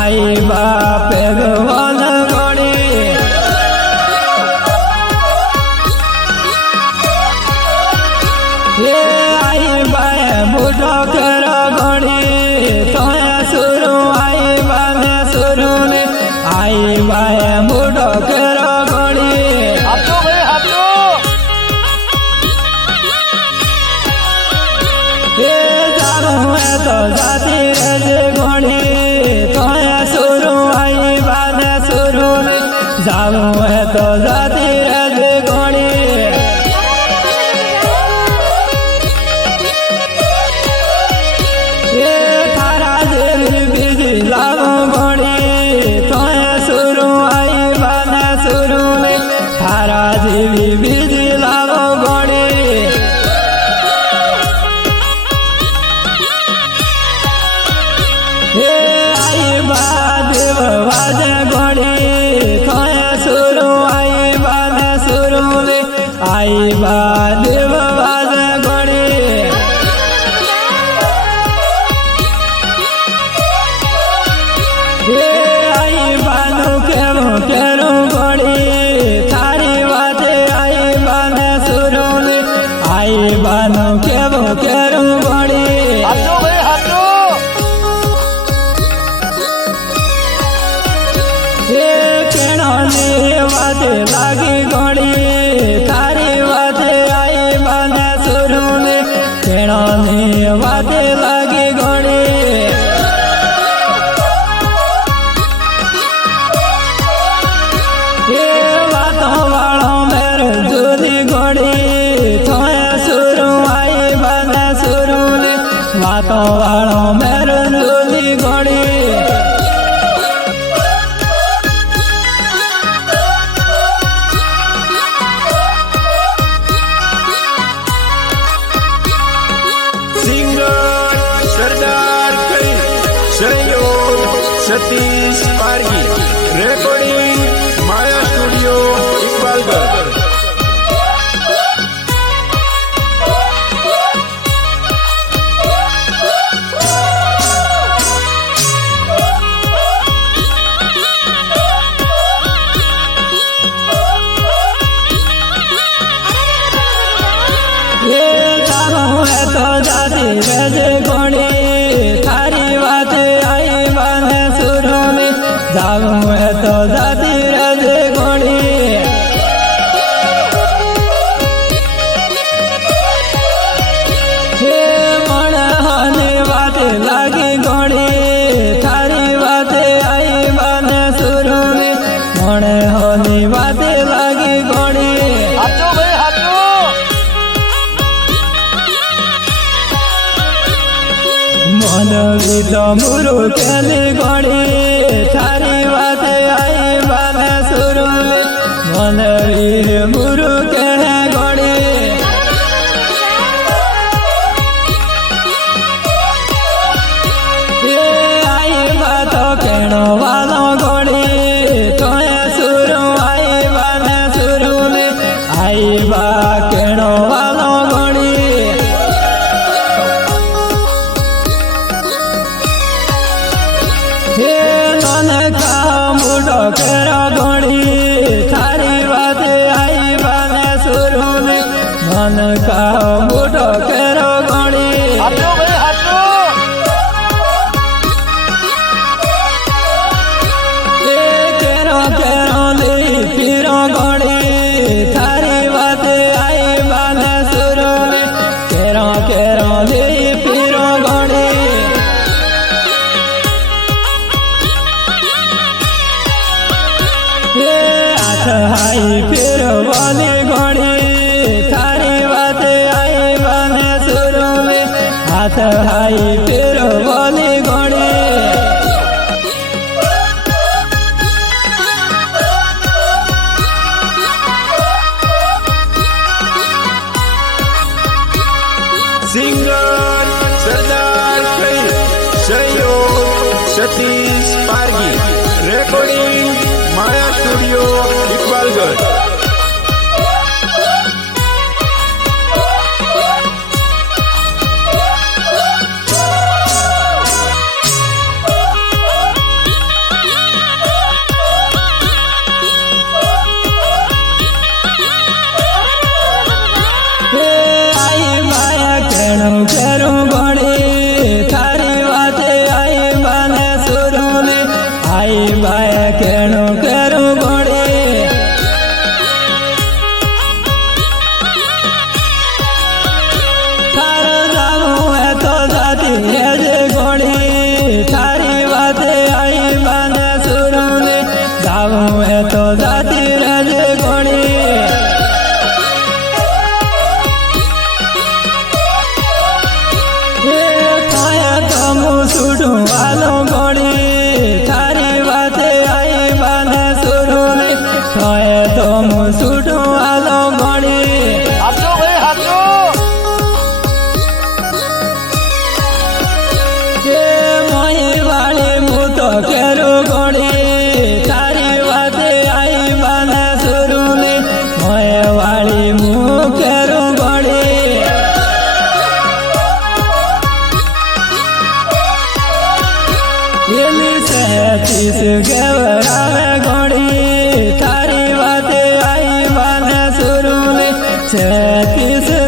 आई बापे भगवान गणी ये आई बाए बूढ़ो केरो गणी तो सुरू आई बाने सुरू ने आई बाए बूढ़ो केरो गणी ये जानो है तो जाती रज गणी तो सुरू आई बाने सुरू ने जानो है तो जाती रज गणी देवी विधि लालो गणी हे आई बा देव वाजे गणी थोए सुरू आई बाने सुरू ने आई बा देव वाजे गणी हे आई बानु केरो केरो गणी आई बानो केवो केरो गणी ये केणो ने वाते लागी गणी थारी वाते आई बाने सुरू ने केणो ने वाते लागी गणी ये वातो वाळो मेर जुदी गणी वातो वाळो मेर जुदी गणी सिंगर सरदार कई सहयोग सतीश पारगी रेकॉर्डिंग माया स्टूडियो इकबालगढ़ ये जानो है तो जाती रज गणी थारी बाते आई बाने सुरू ने जानो है तो जाती रज गणी ये मन होने बाते लागी गणी थारी बाते आई बाने सुरू ने मन होने बाते लागी गणी मन तो मुरु केली गणी थारी बाते आई बाने सुरू ने मन मुरु के गणी ये आई बातो केणो वालो गणी तो सुरू आई बाने सुरू ने आई बा केणो वालो गणी हे ननका मुडो केरो गणी थारी बाते आई बाने सुरू ने ननका मुडो केरो गणी हे केरो केरो ली पीरो गणी थारी बाते आई बाने सुरू ने केरो केरो ली पीरो गणी हाई फिर वाली गणी थारी बाते आई बाने सुरू में हाथ हाई फिर वाली गणी सिंगर सरदार कई सहयोग सतीश पारगी रेकॉर्डिंग माया स्टूडियो इकबालगढ़ आई बाय केणु करू घोड़े थारो जामू है तो जाती है जे घोड़ी थारी बाते आई बाने सुरू ने जामू है तो जाती है जे घोड़ी सुडू वालो घोड़ी थारी बाते आई बाने सुरू ने खोए तो सुडू वालो घोड़ी हाथो भाई हाथो ये मोही वाली मु तो केरू घोड़ी थारी बाते आई बाने सुरू ने मोहे वाली मु केरू घोड़ी तीस गवरावे घोड़ी थारी बाते आई बाने सुरू ने 36